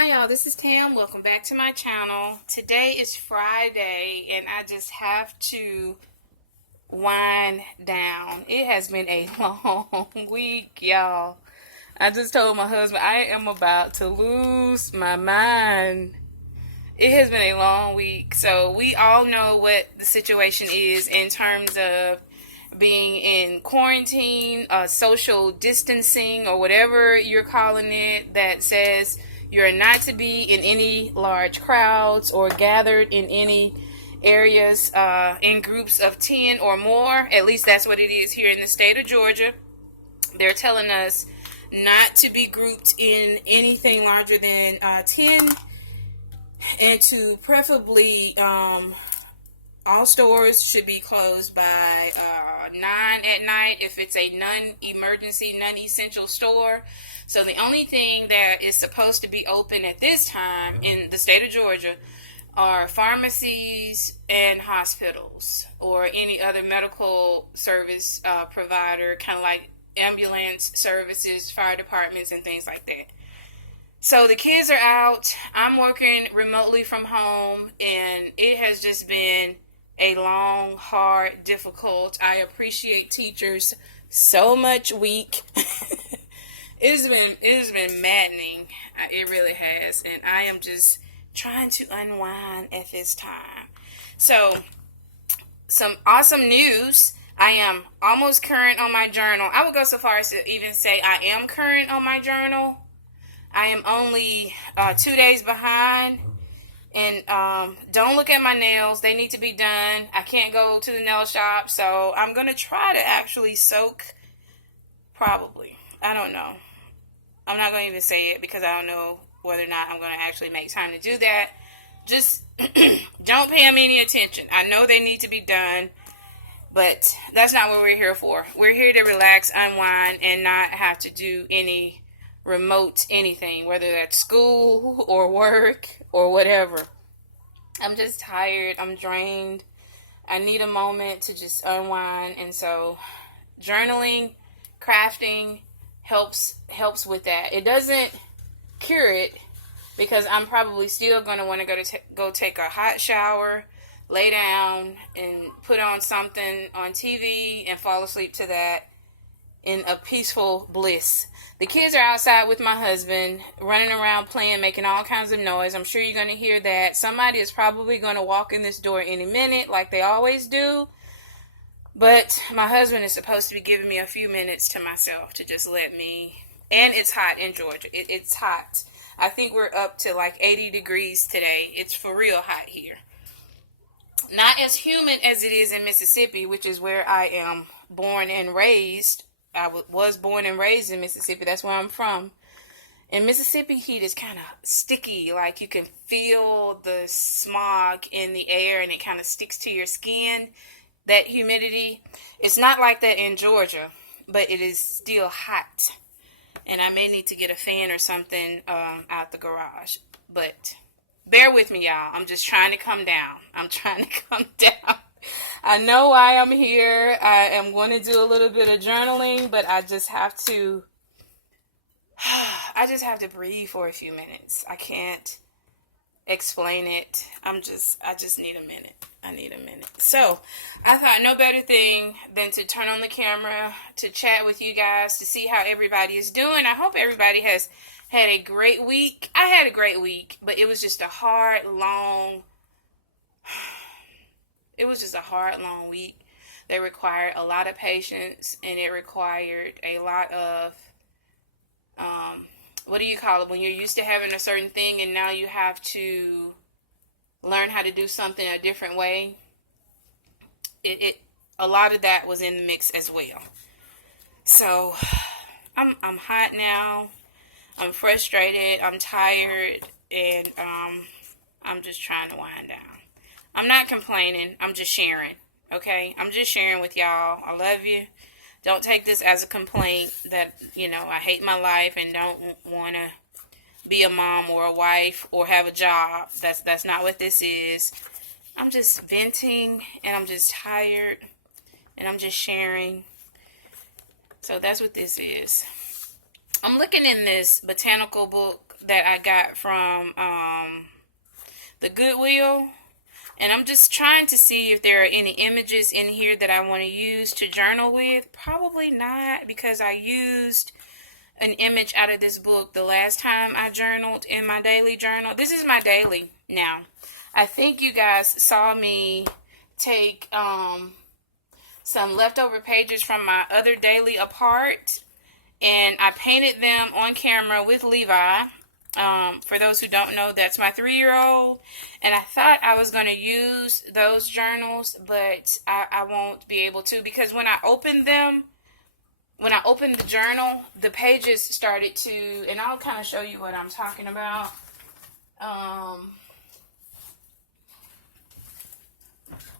Hi y'all, this is Tam. Welcome back to my channel. Today is Friday and I just have to wind down. It has been a long week, y'all. I just told my husband I am about to lose my mind. It has been a long week. So we all know what the situation is in terms of being in quarantine, social distancing, or whatever you're calling it, that says you're not to be in any large crowds or gathered in any areas in groups of 10 or more. At least that's what it is here in the state of Georgia. They're telling us not to be grouped in anything larger than 10, and to preferably all stores should be closed by 9 at night if it's a non-emergency, non-essential store. So the only thing that is supposed to be open at this time in the state of Georgia are pharmacies and hospitals or any other medical service provider, kind of like ambulance services, fire departments, and things like that. So the kids are out. I'm working remotely from home, and it has just been a long, hard, difficult. I appreciate teachers so much week. It has been maddening. It really has, and I am just trying to unwind at this time. So, some awesome news. I am almost current on my journal. I would go so far as to even say I am current on my journal. I am only 2 days behind. And don't look at my nails. They need to be done. I can't go to the nail shop. So I'm going to try to actually soak. Probably. I don't know. I'm not going to even say it because I don't know whether or not I'm going to actually make time to do that. Just don't pay them any attention. I know they need to be done. But that's not what we're here for. We're here to relax, unwind, and not have to do any remote anything, whether that's school or work or whatever. I'm just tired. I'm drained. I need a moment to just unwind, and so journaling, crafting helps with that. It doesn't cure it because I'm probably still going to want to go take a hot shower, lay down, and put on something on TV and fall asleep to that in a peaceful bliss. The kids are outside with my husband, running around playing, making all kinds of noise. I'm sure you're going to hear that. Somebody is probably going to walk in this door any minute, like they always do. But my husband is supposed to be giving me a few minutes to myself to just let me. And it's hot in Georgia. It's hot. I think we're up to like 80 degrees today. It's for real hot here. Not as humid as it is in Mississippi, which is where I am born and raised. I was born and raised in Mississippi. That's where I'm from. In Mississippi, heat is kind of sticky. Like you can feel the smog in the air and it kind of sticks to your skin. That humidity. It's not like that in Georgia, but it is still hot. And I may need to get a fan or something out the garage. But bear with me, y'all. I'm just trying to come down. I'm trying to come down. I know why I'm here. I am going to do a little bit of journaling, but I just have to breathe for a few minutes. I can't explain it. I just need a minute. I need a minute. So I thought no better thing than to turn on the camera to chat with you guys to see how everybody is doing. I hope everybody has had a great week. I had a great week, but it was just a hard, long week that required a lot of patience, and it required a lot of, what do you call it, when you're used to having a certain thing and now you have to learn how to do something a different way. A lot of that was in the mix as well. So I'm hot now. I'm frustrated. I'm tired, and I'm just trying to wind down. I'm not complaining. I'm just sharing. Okay? I'm just sharing with y'all. I love you. Don't take this as a complaint that, I hate my life and don't want to be a mom or a wife or have a job. That's not what this is. I'm just venting, and I'm just tired, and I'm just sharing. So that's what this is. I'm looking in this botanical book that I got from the Goodwill. And I'm just trying to see if there are any images in here that I want to use to journal with. Probably not, because I used an image out of this book the last time I journaled in my daily journal. This is my daily now. I think you guys saw me take some leftover pages from my other daily apart, and I painted them on camera with Levi. For those who don't know, that's my 3-year-old, and I thought I was going to use those journals, but I won't be able to, because when I opened the journal, the pages started to, and I'll kind of show you what I'm talking about.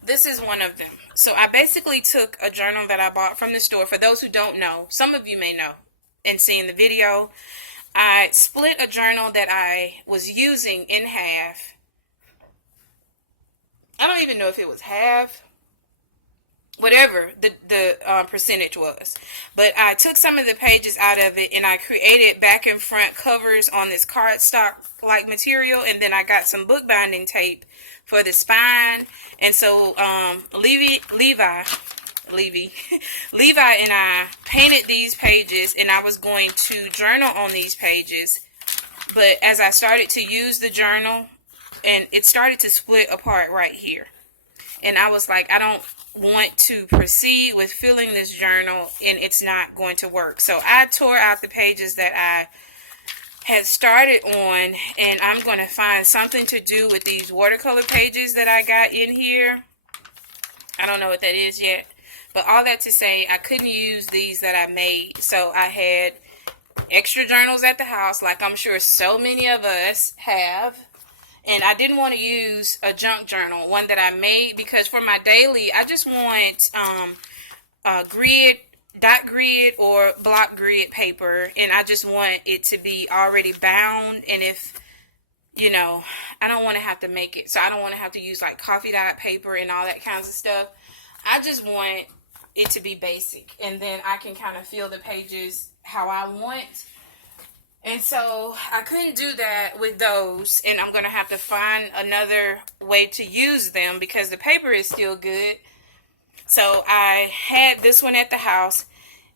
This is one of them. So I basically took a journal that I bought from the store. For those who don't know, some of you may know and seeing the video, I split a journal that I was using in half. I don't even know if it was half, whatever the percentage was. But I took some of the pages out of it, and I created back and front covers on this cardstock like material, and then I got some bookbinding tape for the spine. And so Levi and I painted these pages, and I was going to journal on these pages. But as I started to use the journal, and it started to split apart right here, and I was like, I don't want to proceed with filling this journal, and it's not going to work. So I tore out the pages that I had started on, and I'm going to find something to do with these watercolor pages that I got in here. I don't know what that is yet, but all that to say, I couldn't use these that I made. So I had extra journals at the house, like I'm sure so many of us have. And I didn't want to use a junk journal, one that I made, because for my daily, I just want dot grid or block grid paper, and I just want it to be already bound. And if, I don't want to have to make it, so I don't want to have to use like coffee dot paper and all that kinds of stuff. I just want it to be basic, and then I can kind of fill the pages how I want. And so I couldn't do that with those, and I'm going to have to find another way to use them because the paper is still good. So I had this one at the house,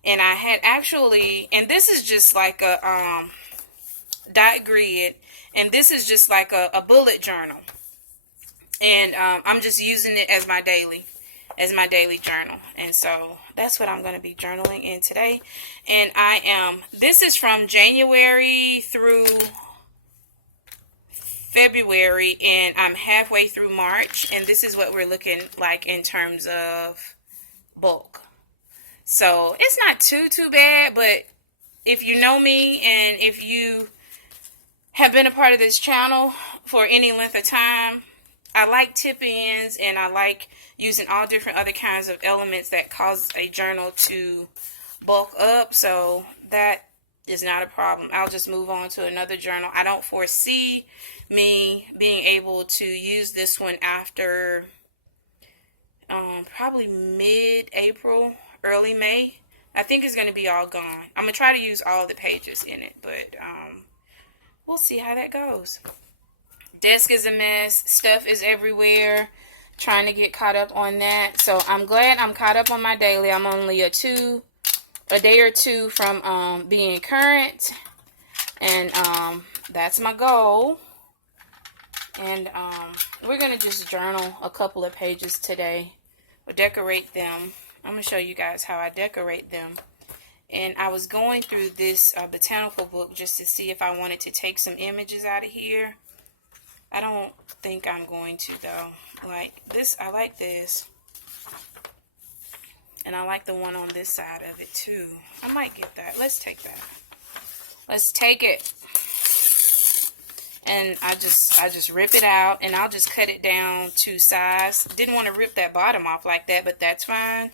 and I had actually, and this is just like a dot grid, and this is just like a bullet journal. And I'm just using it as my daily journal. And so that's what I'm going to be journaling in today. And this is from January through February, and I'm halfway through March, and this is what we're looking like in terms of bulk. So it's not too bad, but if you know me and if you have been a part of this channel for any length of time, I like tip-ins, and I like using all different other kinds of elements that cause a journal to bulk up. So that is not a problem. I'll just move on to another journal. I don't foresee me being able to use this one after probably mid-April, early May. I think it's going to be all gone. I'm going to try to use all the pages in it, but we'll see how that goes. Desk is a mess. Stuff is everywhere. Trying to get caught up on that. So I'm glad I'm caught up on my daily. I'm only a day or two from being current. And that's my goal. And we're going to just journal a couple of pages today. We'll decorate them. I'm going to show you guys how I decorate them. And I was going through this botanical book just to see if I wanted to take some images out of here. I don't think I'm going to, though. Like this, I like this. And I like the one on this side of it, too. I might get that. Let's take that. Let's take it. And I just rip it out, and I'll just cut it down to size. Didn't want to rip that bottom off like that, but that's fine.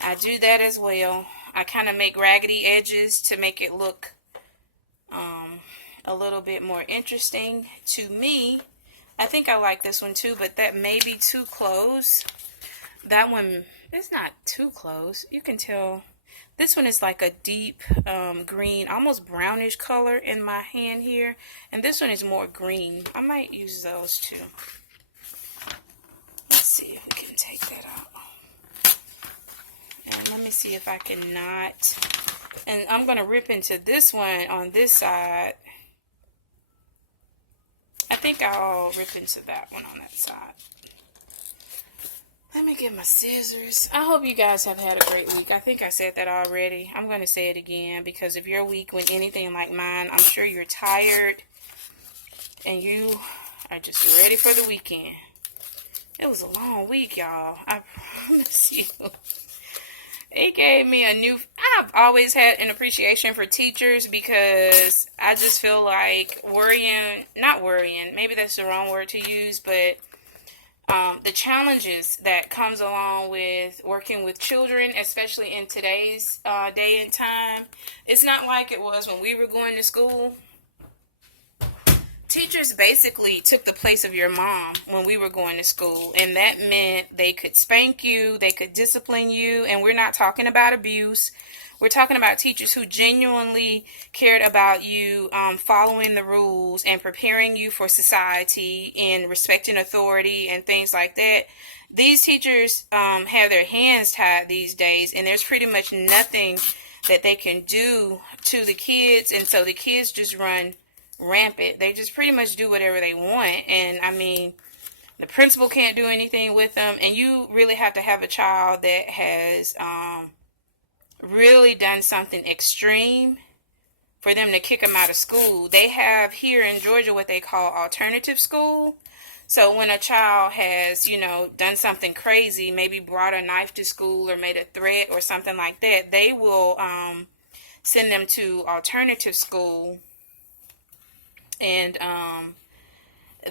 I do that as well. I kind of make raggedy edges to make it look a little bit more interesting to me. I think I like this one too, but that may be too close. That one is not too close. You can tell This one is like a deep green, almost brownish color in my hand here. And this one is more green. I might use those too. Let's see if we can take that out. And let me see if I can not. And I'm going to rip into this one on this side. I think I'll rip into that one on that side. Let me get my scissors. I hope you guys have had a great week. I think I said that already. I'm going to say it again because if your week went anything like mine, I'm sure you're tired and you are just ready for the weekend. It was a long week, y'all. I promise you. It gave me a new... I've always had an appreciation for teachers because I just feel like not worrying, maybe that's the wrong word to use, but the challenges that comes along with working with children, especially in today's day and time, it's not like it was when we were going to school. Teachers basically took the place of your mom when we were going to school, and that meant they could spank you, they could discipline you, and we're not talking about abuse. We're talking about teachers who genuinely cared about you following the rules and preparing you for society and respecting authority and things like that. These teachers have their hands tied these days, and there's pretty much nothing that they can do to the kids, and so the kids just run rampant. They just pretty much do whatever they want, and I mean, the principal can't do anything with them, and you really have to have a child that has really done something extreme for them to kick them out of school. They have here in Georgia what they call alternative school. So when a child has, done something crazy, maybe brought a knife to school or made a threat or something like that, they will send them to alternative school. And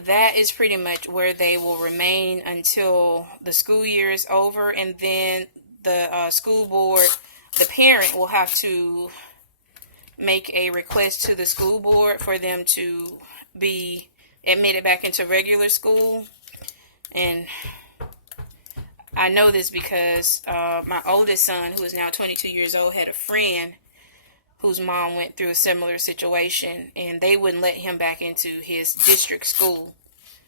that is pretty much where they will remain until the school year is over, and then the school board, the parent will have to make a request to the school board for them to be admitted back into regular school. And I know this because my oldest son, who is now 22 years old, had a friend whose mom went through a similar situation, and they wouldn't let him back into his district school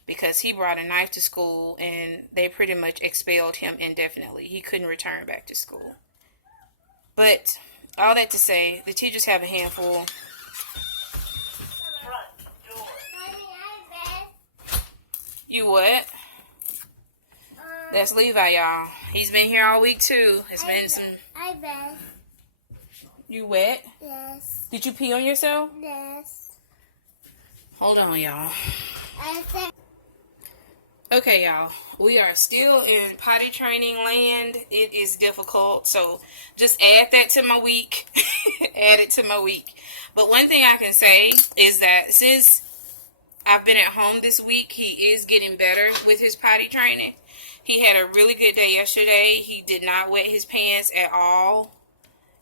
because he brought a knife to school, and they pretty much expelled him indefinitely. He couldn't return back to school. But all that to say, the teachers have a handful. You what? That's Levi, y'all. He's been here all week too. It's been some... I bet. You wet? Yes. Did you pee on yourself? Yes. Hold on, y'all. I think. Okay, y'all. We are still in potty training land. It is difficult, so just add that to my week. Add it to my week. But one thing I can say is that since I've been at home this week, he is getting better with his potty training. He had a really good day yesterday. He did not wet his pants at all.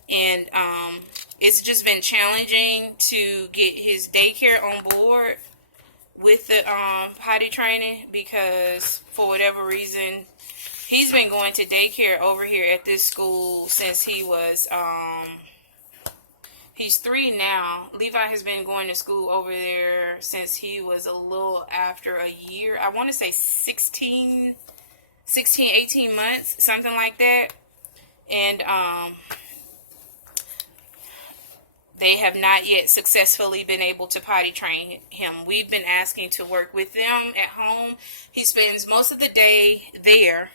And it's just been challenging to get his daycare on board with the potty training because for whatever reason, he's been going to daycare over here at this school since he was, he's 3 now. Levi has been going to school over there since he was a little after a year. I want to say 18 months, something like that. And they have not yet successfully been able to potty train him. We've been asking to work with them at home. He spends most of the day there,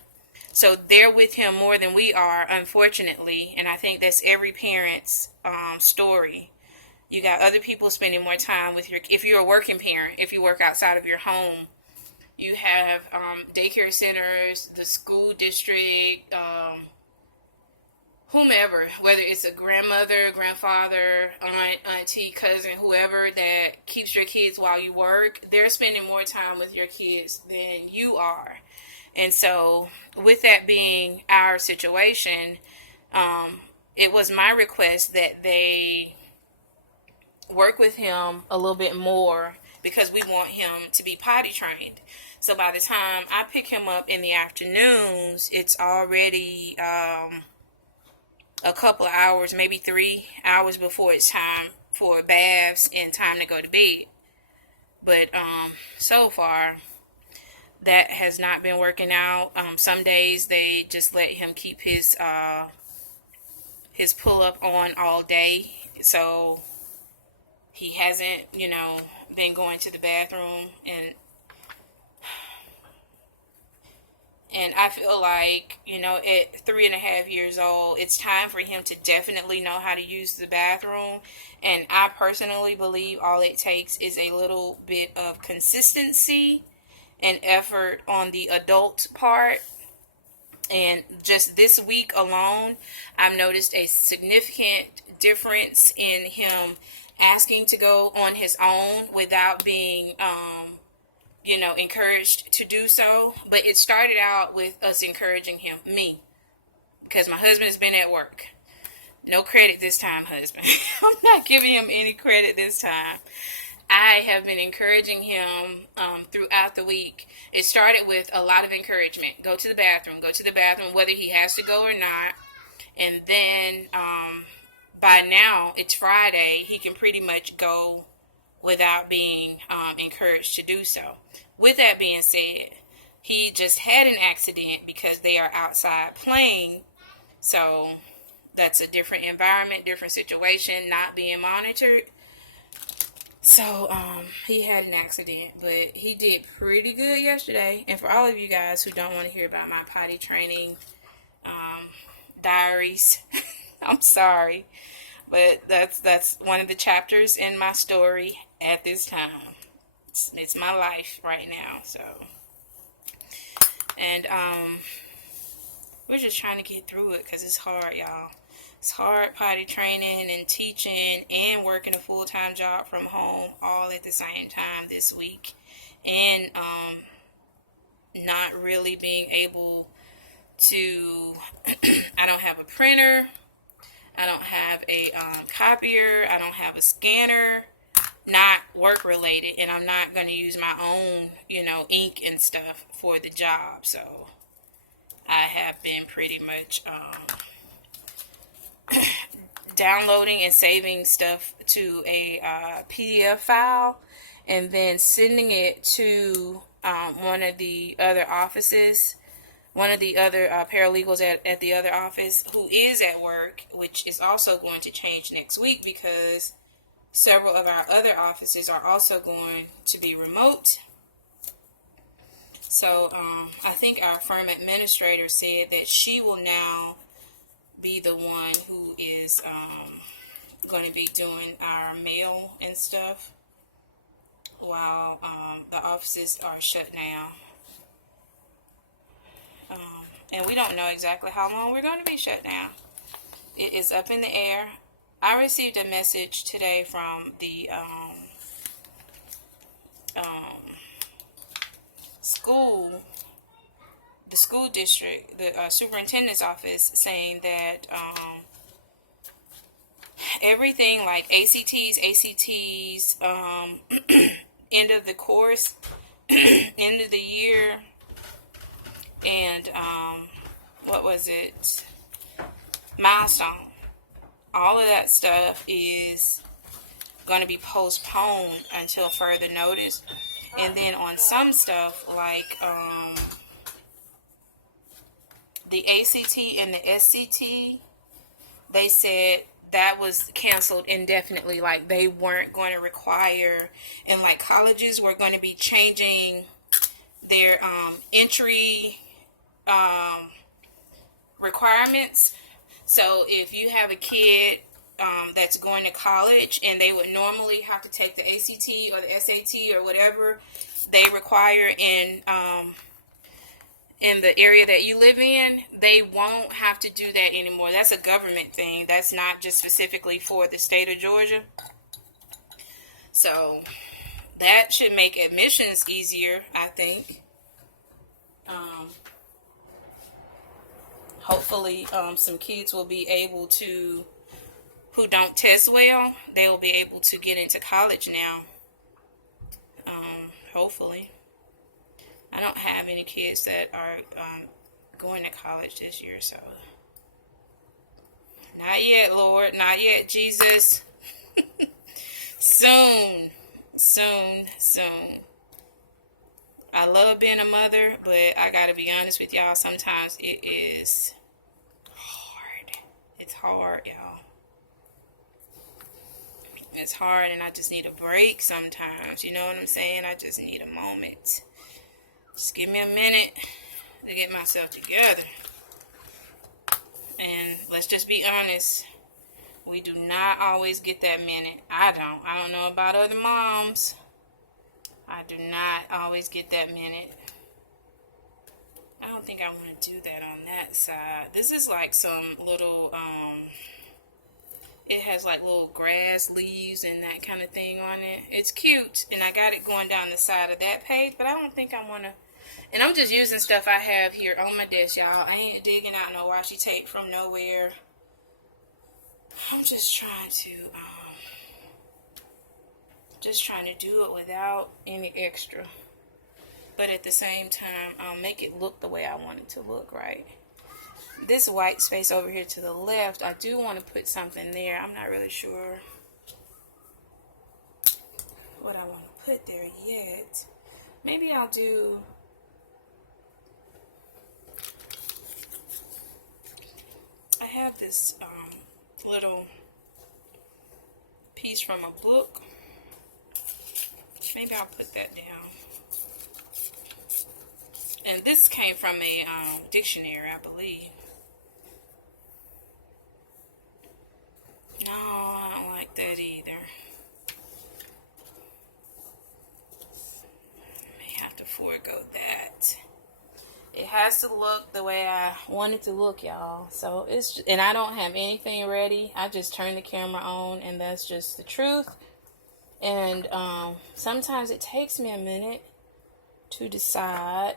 so they're with him more than we are, unfortunately. And I think that's every parent's story. You got other people spending more time with if you're a working parent, if you work outside of your home. You have daycare centers, the school district, whomever, whether it's a grandmother, grandfather, aunt, auntie, cousin, whoever that keeps your kids while you work, they're spending more time with your kids than you are. And so with that being our situation, it was my request that they work with him a little bit more because we want him to be potty trained. So by the time I pick him up in the afternoons, it's already a couple of hours, maybe 3 hours before it's time for baths and time to go to bed. But so far, that has not been working out. Some days they just let him keep his pull up on all day, so he hasn't, been going to the bathroom, and I feel like, at 3.5 years old, it's time for him to definitely know how to use the bathroom. And I personally believe all it takes is a little bit of consistency and effort on the adult part. And just this week alone, I've noticed a significant difference in him asking to go on his own without being, encouraged to do so. But it started out with us encouraging him, me, because my husband has been at work. No credit this time, husband. I'm not giving him any credit this time. I have been encouraging him throughout the week. It started with a lot of encouragement. Go to the bathroom, whether he has to go or not. And then by now, it's Friday, he can pretty much go without being encouraged to do so. With that being said, he just had an accident because they are outside playing. So that's a different environment, different situation, not being monitored. So, he had an accident, but he did pretty good yesterday. And for all of you guys who don't want to hear about my potty training diaries, I'm sorry. But that's one of the chapters in my story at this time. It's my life right now, so. And, we're just trying to get through it because it's hard, y'all. It's hard potty training and teaching and working a full-time job from home all at the same time this week. And not really being able to, I don't have a printer, I don't have a copier, I don't have a scanner, not work related, and I'm not going to use my own, ink and stuff for the job. So I have been pretty much downloading and saving stuff to a PDF file and then sending it to one of the other offices, one of the other paralegals at the other office who is at work, which is also going to change next week because several of our other offices are also going to be remote. So I think our firm administrator said that she will now be the one who is going to be doing our mail and stuff while the offices are shut down. And we don't know exactly how long we're going to be shut down. It is up in the air. I received a message today from the school district, the superintendent's office, saying that everything like ACTs, end of the course, end of the year, and what was it? Milestone. All of that stuff is going to be postponed until further notice. And then on some stuff like the ACT and the SCT, they said that was canceled indefinitely. Like they weren't going to require, and like colleges were going to be changing their entry requirements. So if you have a kid that's going to college and they would normally have to take the ACT or the SAT or whatever they require in the area that you live in, they won't have to do that anymore. That's a government thing. That's not just specifically for the state of Georgia. So that should make admissions easier, I think. Hopefully, some kids will be able to, who don't test well, they will be able to get into college now. Hopefully. I don't have any kids that are going to college this year, so Not yet, Lord. Not yet, Jesus. Soon. Soon. Soon. I love being a mother, but I gotta be honest with y'all. Sometimes it is hard. It's hard, y'all. It's hard, and I just need a break sometimes. You know what I'm saying? I just need a moment. Just give me a minute to get myself together. And let's just be honest. We do not always get that minute. I don't know about other moms. I do not always get that minute. I don't think I want to do that on that side. This is like some little, it has like little grass leaves and that kind of thing on it. It's cute, and I got it going down the side of that page, but I don't think I want to. And I'm just using stuff I have here on my desk, y'all. I ain't digging out no washi tape from nowhere. I'm just trying to do it without any extra. But at the same time, make it look the way I want it to look, right? This white space over here to the left, I do want to put something there. I'm not really sure what I want to put there yet. Maybe I'll do... I have this little piece from a book. Maybe I'll put that down. And this came from a dictionary, I believe. No, I don't like that either. May have to forego that. It has to look the way I want it to look, y'all. So it's, and I don't have anything ready. I just turn the camera on, and that's just the truth. And sometimes it takes me a minute to decide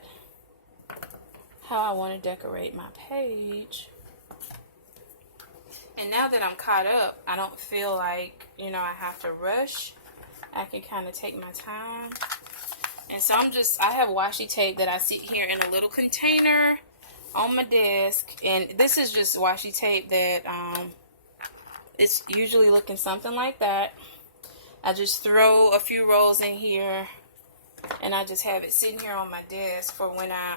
how I want to decorate my page. And now that I'm caught up, I don't feel like, you know, I have to rush. I can kind of take my time. And so I have washi tape that I sit here in a little container on my desk. And this is just washi tape that it's usually looking something like that. I just throw a few rolls in here, and I just have it sitting here on my desk for when I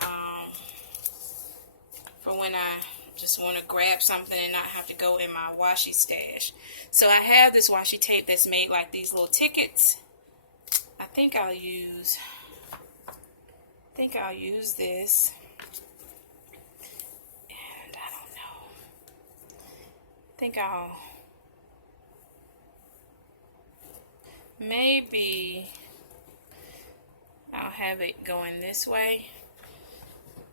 just want to grab something and not have to go in my washi stash. So I have this washi tape that's made like these little tickets. I think I'll use this. And I don't know. I think maybe I'll have it going this way.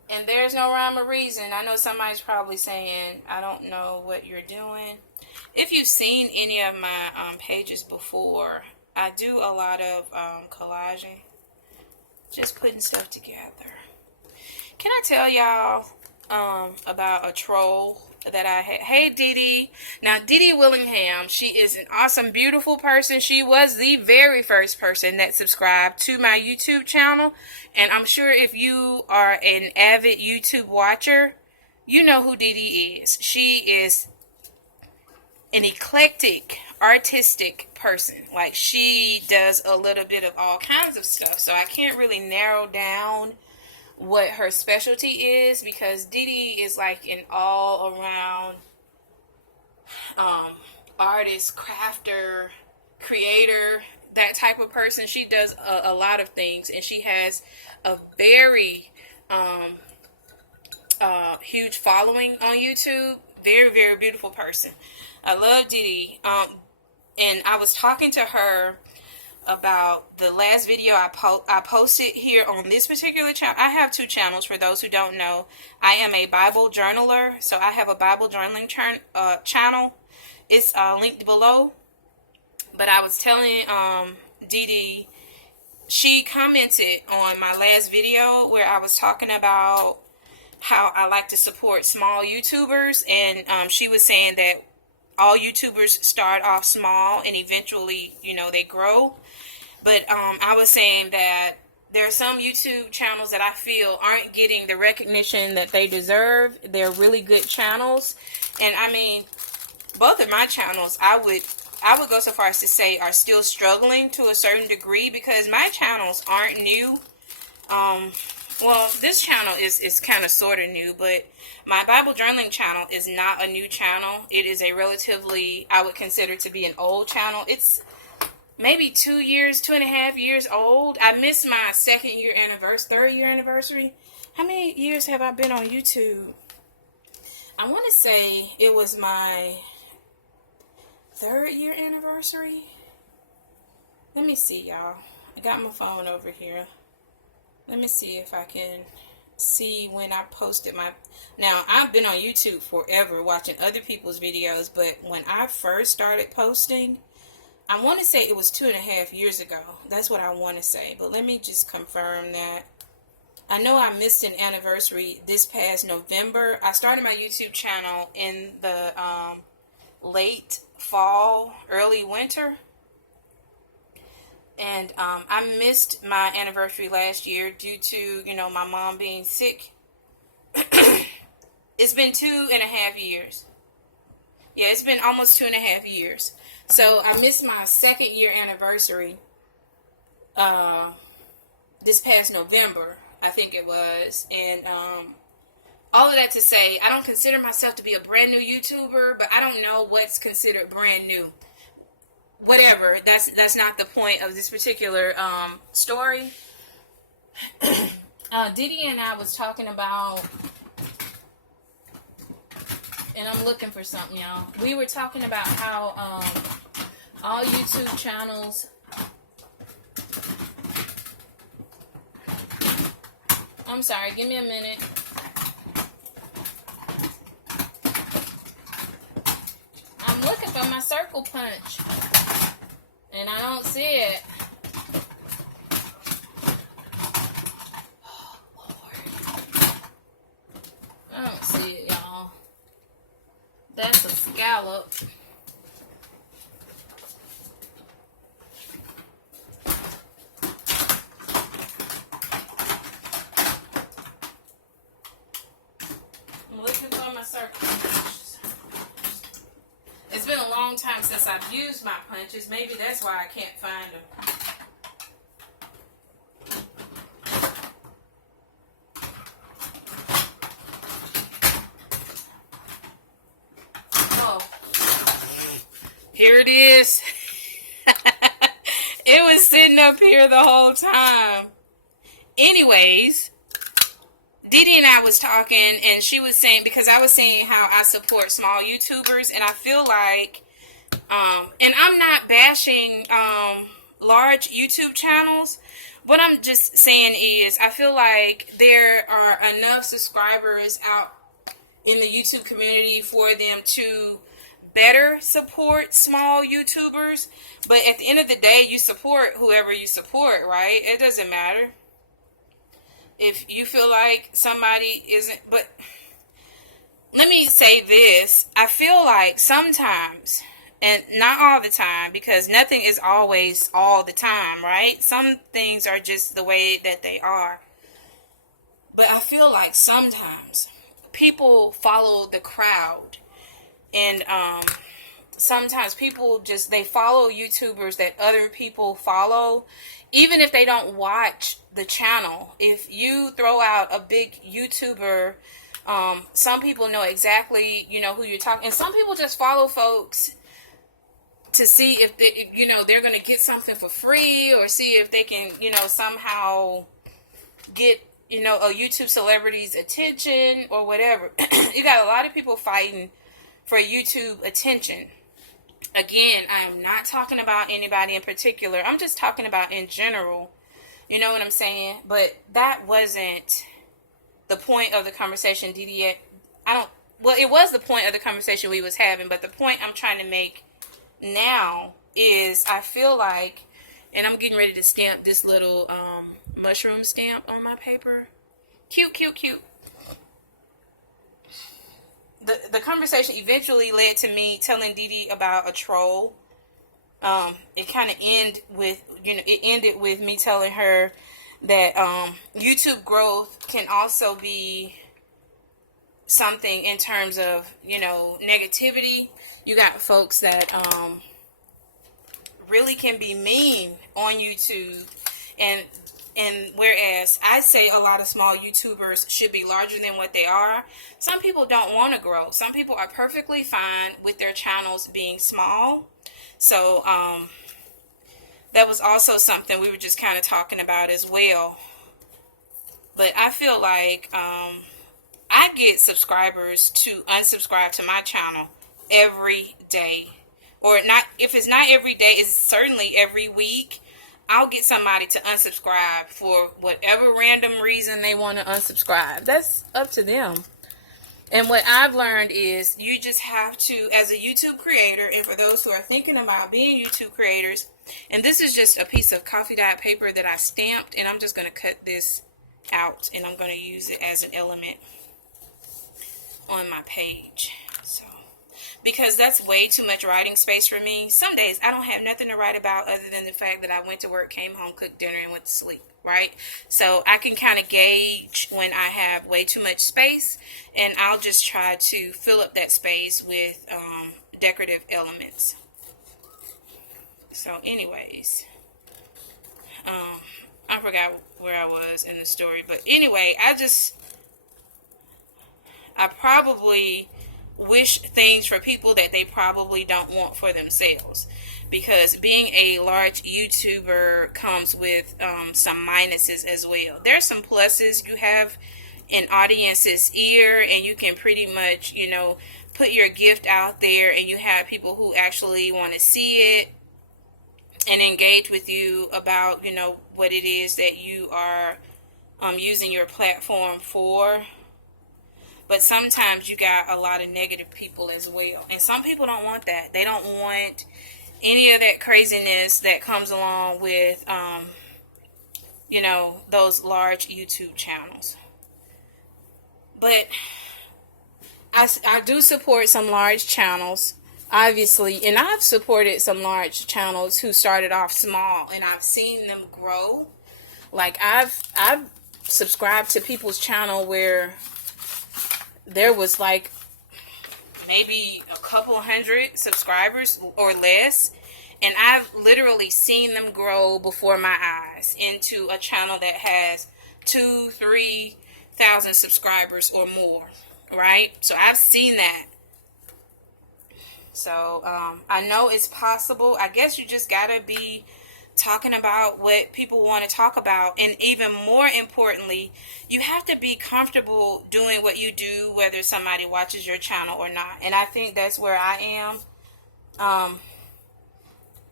And there's no rhyme or reason. I know somebody's probably saying, I don't know what you're doing. If you've seen any of my pages before, I do a lot of collaging. Just putting stuff together. Can I tell y'all about a troll that I had? Hey, Didi. Now, Didi Willingham, she is an awesome, beautiful person. She was the very first person that subscribed to my YouTube channel. And I'm sure if you are an avid YouTube watcher, you know who Didi is. She is an eclectic, artistic person. Like, she does a little bit of all kinds of stuff. So I can't really narrow down what her specialty is, because Didi is like an all-around artist, crafter, creator, that type of person. She does a lot of things, and she has a very huge following on YouTube. Very, very beautiful person. I love Didi. And I was talking to her about the last video I posted here on this particular channel. I have two channels, for those who don't know. I am a Bible journaler, so I have a Bible journaling channel. It's linked below. But I was telling Didi, she commented on my last video where I was talking about how I like to support small YouTubers, and she was saying that all YouTubers start off small and eventually, you know, they grow. But I was saying that there are some YouTube channels that I feel aren't getting the recognition that they deserve. They're really good channels. And I mean, both of my channels, I would go so far as to say are still struggling to a certain degree, because my channels aren't new. Well, this channel is kind of sort of new, but my Bible journaling channel is not a new channel. It is a relatively, I would consider to be an old channel. It's maybe 2.5 years old. I missed my third year anniversary. How many years have I been on YouTube? I want to say it was my 3rd year anniversary. Let me see, y'all. I got my phone over here. Let me see if I can see when I posted my... Now, I've been on YouTube forever watching other people's videos, but when I first started posting, I want to say it was 2.5 years ago. That's what I want to say, but let me just confirm that. I know I missed an anniversary this past November. I started my YouTube channel in the late fall, early winter. And I missed my anniversary last year due to, my mom being sick. It's been 2.5 years. Yeah, it's been almost 2.5 years. So I missed my 2nd year anniversary this past November, I think it was. And all of that to say, I don't consider myself to be a brand new YouTuber, but I don't know what's considered brand new. Whatever, that's not the point of this particular story. Didi and I was talking about, and I'm looking for something, y'all. We were talking about how all YouTube channels I'm sorry, give me a minute. I'm looking for my circle punch, and I don't see it. Oh, Lord. I don't see it, y'all. That's a scallop. I'm looking for my circle punches. It's been a long time since I've used my punches. Maybe that's why I can't find them. Oh, here it is. It was sitting up here the whole time. Anyways, Didi and I was talking, and she was saying, because I was saying how I support small YouTubers, and I feel like, and I'm not bashing large YouTube channels. What I'm just saying is, I feel like there are enough subscribers out in the YouTube community for them to better support small YouTubers. But at the end of the day, you support whoever you support, right? It doesn't matter if you feel like somebody isn't. But let me say this. I feel like sometimes, and not all the time, because nothing is always all the time, right? Some things are just the way that they are. But I feel like sometimes people follow the crowd. And sometimes people just, they follow YouTubers that other people follow, even if they don't watch the channel. If you throw out a big YouTuber, some people know exactly, who you're talking. And some people just follow folks to see if they, they're going to get something for free, or see if they can, somehow get, a YouTube celebrity's attention or whatever. You got a lot of people fighting for YouTube attention. Again, I am not talking about anybody in particular. I'm just talking about in general. You know what I'm saying? But that wasn't the point of the conversation, Didi. It was the point of the conversation we was having, but the point I'm trying to make now is, I feel like, and I'm getting ready to stamp this little mushroom stamp on my paper. Cute, cute, cute. The conversation eventually led to me telling Didi about a troll. It kind of ended with me telling her that YouTube growth can also be something in terms of, negativity. You got folks that really can be mean on YouTube, and whereas I say a lot of small YouTubers should be larger than what they are, some people don't want to grow. Some people are perfectly fine with their channels being small. So that was also something we were just kind of talking about as well. But I feel like I get subscribers to unsubscribe to my channel every day. Or not, if it's not every day, it's certainly every week. I'll get somebody to unsubscribe for whatever random reason they want to unsubscribe. That's up to them. And what I've learned is you just have to, as a YouTube creator, and for those who are thinking about being YouTube creators, and this is just a piece of coffee dyed paper that I stamped, and I'm just going to cut this out, and I'm going to use it as an element on my page. So, because that's way too much writing space for me. Some days I don't have nothing to write about other than the fact that I went to work, came home, cooked dinner, and went to sleep, right? So I can kind of gauge when I have way too much space, and I'll just try to fill up that space with decorative elements. So anyways, I forgot where I was in the story, but anyway, I probably wish things for people that they probably don't want for themselves, because being a large YouTuber comes with some minuses as well. There's some pluses. You have an audience's ear, and you can pretty much, put your gift out there, and you have people who actually want to see it and engage with you about, what it is that you are using your platform for. But sometimes you got a lot of negative people as well. And some people don't want that. They don't want any of that craziness that comes along with, those large YouTube channels. But I do support some large channels, obviously. And I've supported some large channels who started off small, and I've seen them grow. Like I've subscribed to people's channel where there was like maybe a couple hundred subscribers or less, and I've literally seen them grow before my eyes into a channel that has 2,000-3,000 subscribers or more, right? So I've seen that. So I know it's possible. I guess you just gotta be talking about what people want to talk about, and even more importantly, you have to be comfortable doing what you do, whether somebody watches your channel or not. And I think that's where I am.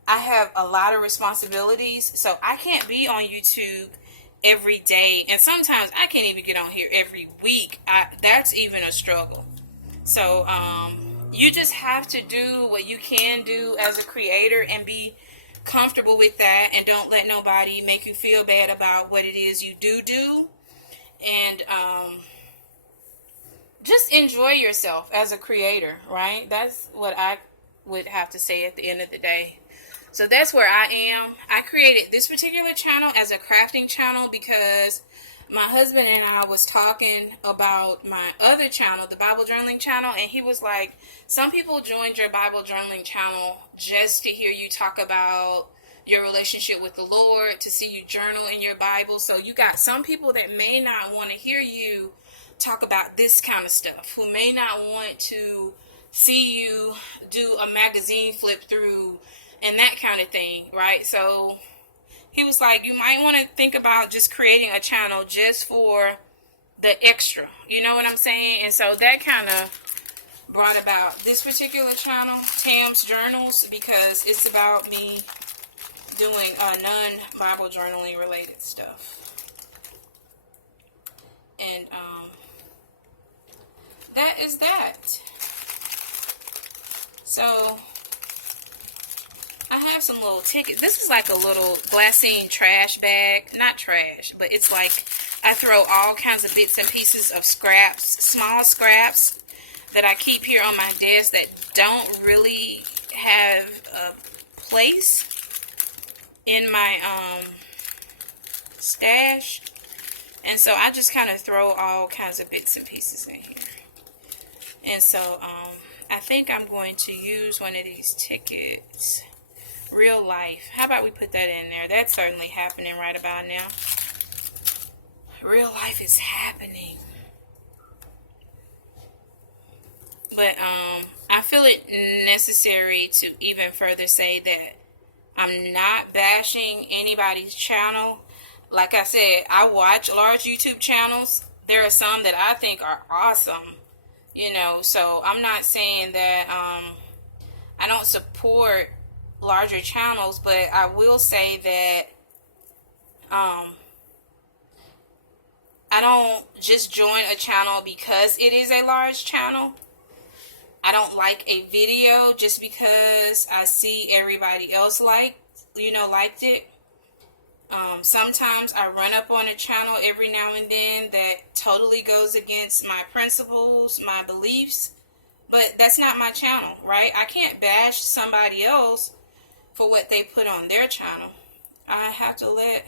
I have a lot of responsibilities, so I can't be on YouTube every day, and sometimes I can't even get on here every week. That's even a struggle. So you just have to do what you can do as a creator and be comfortable with that, and don't let nobody make you feel bad about what it is you do, and just enjoy yourself as a creator, right? That's what I would have to say at the end of the day. So that's where I am. I created this particular channel as a crafting channel because my husband and I was talking about my other channel, the Bible journaling channel, and he was like, some people joined your Bible journaling channel just to hear you talk about your relationship with the Lord, to see you journal in your Bible. So you got some people that may not want to hear you talk about this kind of stuff, who may not want to see you do a magazine flip through and that kind of thing, right? So he was like, you might want to think about just creating a channel just for the extra. You know what I'm saying? And so that kind of brought about this particular channel, Tam's Journals, because it's about me doing non-Bible journaling related stuff. And that is that. So I have some little tickets. This is like a little glassine trash bag. Not trash, but it's like I throw all kinds of bits and pieces of scraps, small scraps that I keep here on my desk that don't really have a place in my stash. And so I just kind of throw all kinds of bits and pieces in here. And so I think I'm going to use one of these tickets. Real life. How about we put that in there? That's certainly happening right about now. Real life is happening. But I feel it necessary to even further say that I'm not bashing anybody's channel. Like I said, I watch large YouTube channels. There are some that I think are awesome, you know, so I'm not saying that I don't support larger channels, but I will say that I don't just join a channel because it is a large channel. I don't like a video just because I see everybody else liked it. Sometimes I run up on a channel every now and then that totally goes against my principles, my beliefs, but that's not my channel, right? I can't bash somebody else for what they put on their channel. I have to let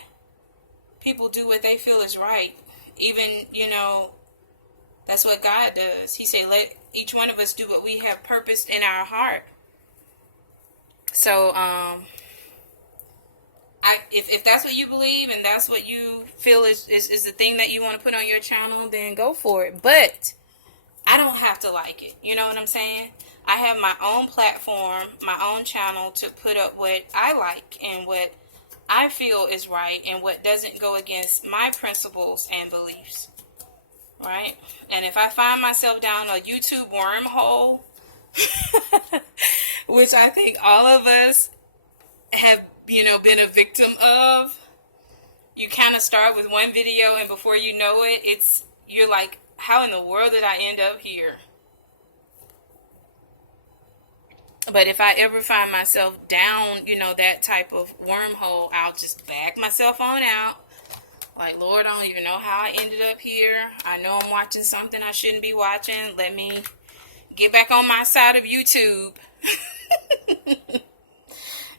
people do what they feel is right. Even, that's what God does. He said, let each one of us do what we have purposed in our heart. So, if that's what you believe and that's what you feel is the thing that you want to put on your channel, then go for it. But I don't have to like it. You know what I'm saying? I have my own platform, my own channel to put up what I like and what I feel is right and what doesn't go against my principles and beliefs. Right? And if I find myself down a YouTube wormhole, which I think all of us have, been a victim of, you kind of start with one video and before you know it, you're like, how in the world did I end up here? But if I ever find myself down, that type of wormhole, I'll just back myself on out. Like, Lord, I don't even know how I ended up here. I know I'm watching something I shouldn't be watching. Let me get back on my side of YouTube.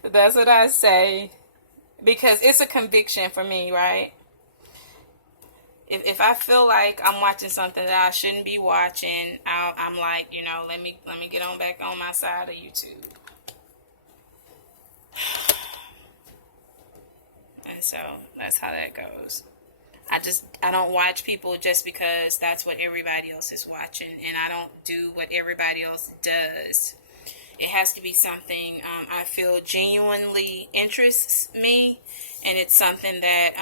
That's what I say. Because it's a conviction for me, right? If I feel like I'm watching something that I shouldn't be watching, I'm like, let me get on back on my side of YouTube. And so that's how that goes. I don't watch people just because that's what everybody else is watching, and I don't do what everybody else does. It has to be something I feel genuinely interests me, and it's something that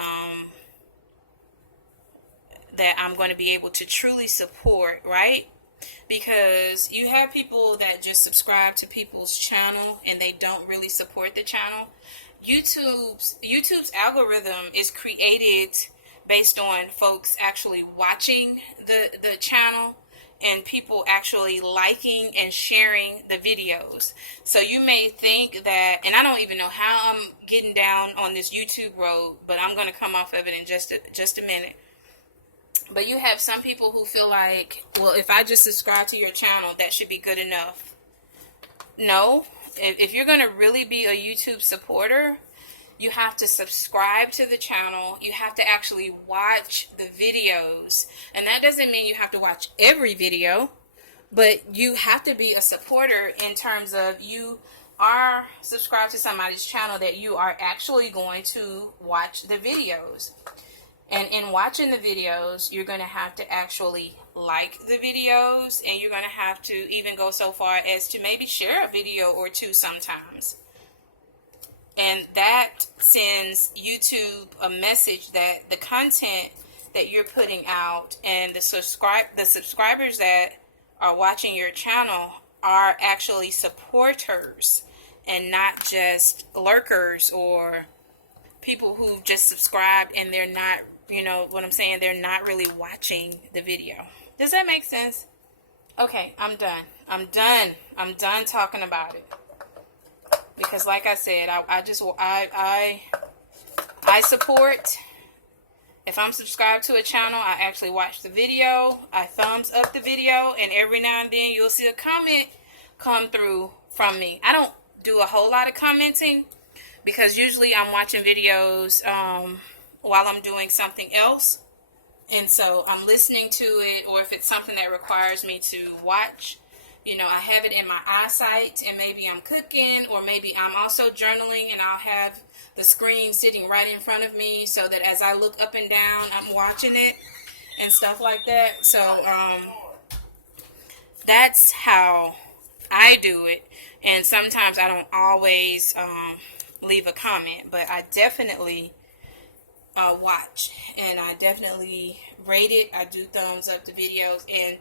I'm going to be able to truly support, right? Because you have people that just subscribe to people's channel and they don't really support the channel. YouTube's algorithm is created based on folks actually watching the channel and people actually liking and sharing the videos. So you may think that, and I don't even know how I'm getting down on this YouTube road, but I'm going to come off of it in just a minute. But you have some people who feel like, well, if I just subscribe to your channel, that should be good enough. No. If you're going to really be a YouTube supporter, you have to subscribe to the channel. You have to actually watch the videos. And that doesn't mean you have to watch every video, but you have to be a supporter in terms of you are subscribed to somebody's channel that you are actually going to watch the videos. And in watching the videos, you're going to have to actually like the videos, and you're going to have to even go so far as to maybe share a video or two sometimes. And that sends YouTube a message that the content that you're putting out and the subscribers that are watching your channel are actually supporters and not just lurkers or people who just subscribed and they're not, what I'm saying, they're not really watching the video. Does that make sense? Okay, I'm done. I'm done talking about it. Because like I said, I support. If I'm subscribed to a channel, I actually watch the video. I thumbs up the video, and every now and then you'll see a comment come through from me. I don't do a whole lot of commenting because usually I'm watching videos while I'm doing something else. And so I'm listening to it, or if it's something that requires me to watch, I have it in my eyesight, and maybe I'm cooking, or maybe I'm also journaling, and I'll have the screen sitting right in front of me so that as I look up and down, I'm watching it and stuff like that. So that's how I do it. And sometimes I don't always leave a comment, but I definitely watch, and I definitely rate it. I do thumbs up the videos, and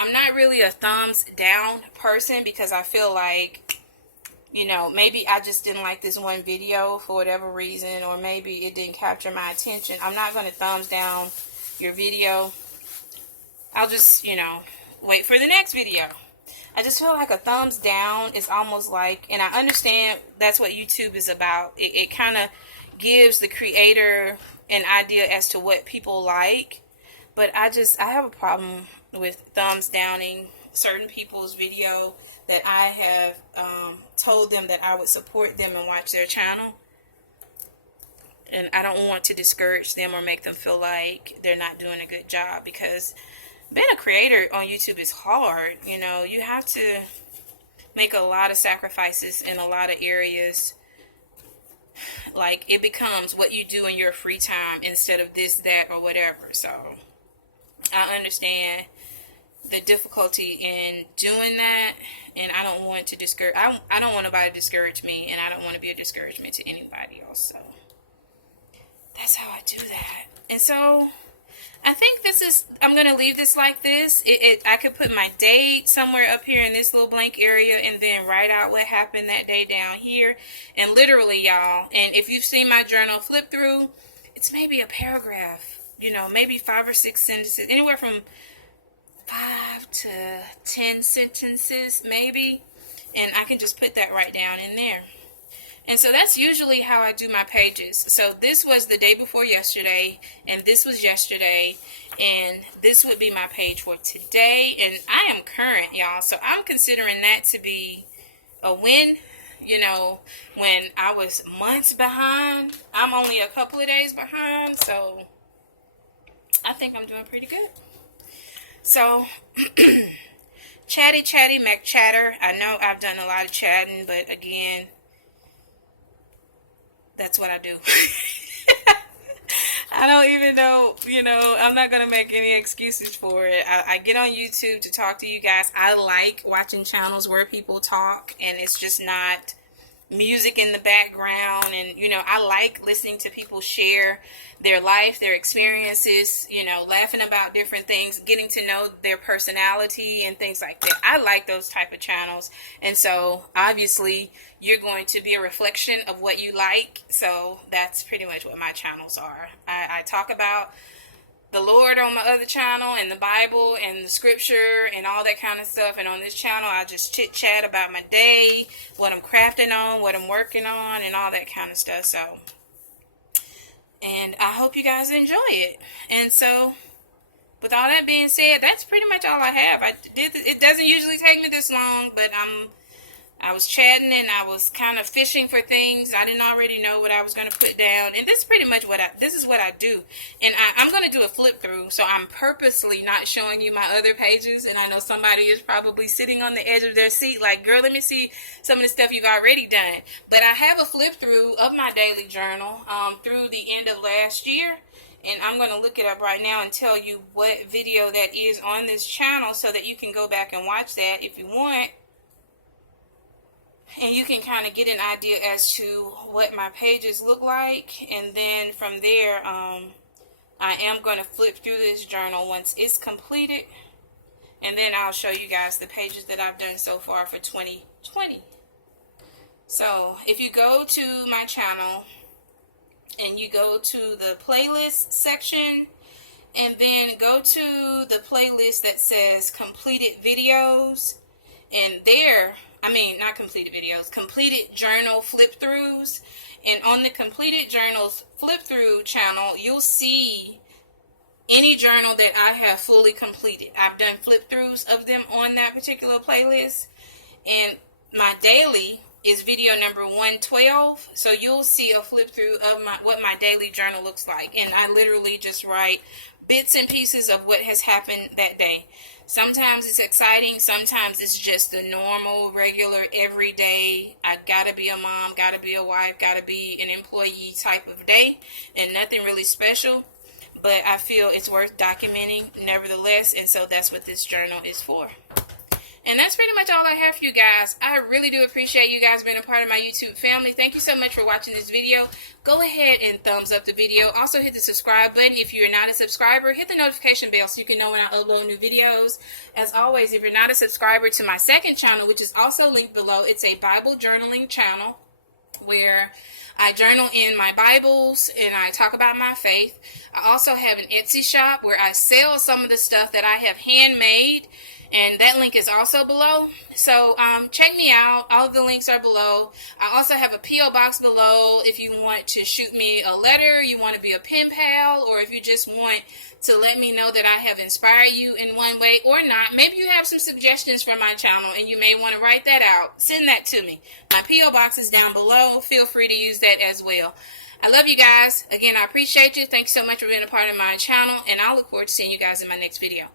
I'm not really a thumbs down person because I feel like, maybe I just didn't like this one video for whatever reason, or maybe it didn't capture my attention. I'm not going to thumbs down your video. I'll just, wait for the next video. I just feel like a thumbs down is almost like, and I understand that's what YouTube is about. It kind of gives the creator an idea as to what people like, but I have a problem with thumbs downing certain people's video that I have told them that I would support them and watch their channel, and I don't want to discourage them or make them feel like they're not doing a good job, because being a creator on YouTube is hard. You have to make a lot of sacrifices in a lot of areas. Like, it becomes what you do in your free time instead of this, that, or whatever. So I understand the difficulty in doing that, and I don't want to discourage. I don't want nobody to discourage me, and I don't want to be a discouragement to anybody else. So that's how I do that. And so I think I'm going to leave this like this. I could put my date somewhere up here in this little blank area, and then write out what happened that day down here. And literally, y'all, and if you've seen my journal flip through, it's maybe a paragraph, maybe 5 or 6 sentences, anywhere from 5 to 10 sentences, maybe. And I can just put that right down in there. And so that's usually how I do my pages. So this was the day before yesterday, and this was yesterday, and this would be my page for today. And I am current, y'all. So I'm considering that to be a win. When I was months behind, I'm only a couple of days behind. So I think I'm doing pretty good. So chatty Mac chatter. I know I've done a lot of chatting, but again, that's what I do. I don't even know, I'm not going to make any excuses for it. I get on YouTube to talk to you guys. I like watching channels where people talk, and it's just not music in the background. And, I like listening to people share their life, their experiences, laughing about different things, getting to know their personality and things like that. I like those type of channels. And so obviously you're going to be a reflection of what you like. So that's pretty much what my channels are. I talk about the Lord on my other channel, and the Bible and the scripture and all that kind of stuff. And on this channel, I just chit chat about my day, what I'm crafting on, what I'm working on, and all that kind of stuff. So, and I hope you guys enjoy it. And so, with all that being said, that's pretty much all I have. It doesn't usually take me this long, but I was chatting, and I was kind of fishing for things. I didn't already know what I was going to put down. And this is pretty much this is what I do. And I'm going to do a flip through. So I'm purposely not showing you my other pages. And I know somebody is probably sitting on the edge of their seat like, girl, let me see some of the stuff you've already done. But I have a flip through of my daily journal through the end of last year. And I'm going to look it up right now and tell you what video that is on this channel so that you can go back and watch that if you want. And you can kind of get an idea as to what my pages look like. And then from there, I am going to flip through this journal once it's completed. And then I'll show you guys the pages that I've done so far for 2020. So if you go to my channel and you go to the playlist section, and then go to the playlist that says completed videos, and there, not completed videos, completed journal flip throughs. And on the completed journals flip through channel, you'll see any journal that I have fully completed. I've done flip throughs of them on that particular playlist. And my daily is video number 112. So you'll see a flip through of what my daily journal looks like. And I literally just write bits and pieces of what has happened that day. Sometimes it's exciting, sometimes it's just the normal, regular, everyday, I gotta be a mom, gotta be a wife, gotta be an employee type of day, and nothing really special. But I feel it's worth documenting nevertheless, and so that's what this journal is for. And that's pretty much all I have for you guys. I really do appreciate you guys being a part of my YouTube family. Thank you so much for watching this video. Go ahead and thumbs up the video. Also hit the subscribe button. If you're not a subscriber, hit the notification bell so you can know when I upload new videos. As always, if you're not a subscriber to my second channel, which is also linked below, it's a Bible journaling channel where I journal in my Bibles and I talk about my faith. I also have an Etsy shop where I sell some of the stuff that I have handmade, and that link is also below. So check me out. All of the links are below. I also have a P.O. box below if you want to shoot me a letter, you want to be a pen pal, or if you just want to let me know that I have inspired you in one way or not. Maybe you have some suggestions for my channel and you may want to write that out. Send that to me. My P.O. box is down below. Feel free to use that as well. I love you guys. Again, I appreciate you. Thank you so much for being a part of my channel, and I look forward to seeing you guys in my next video.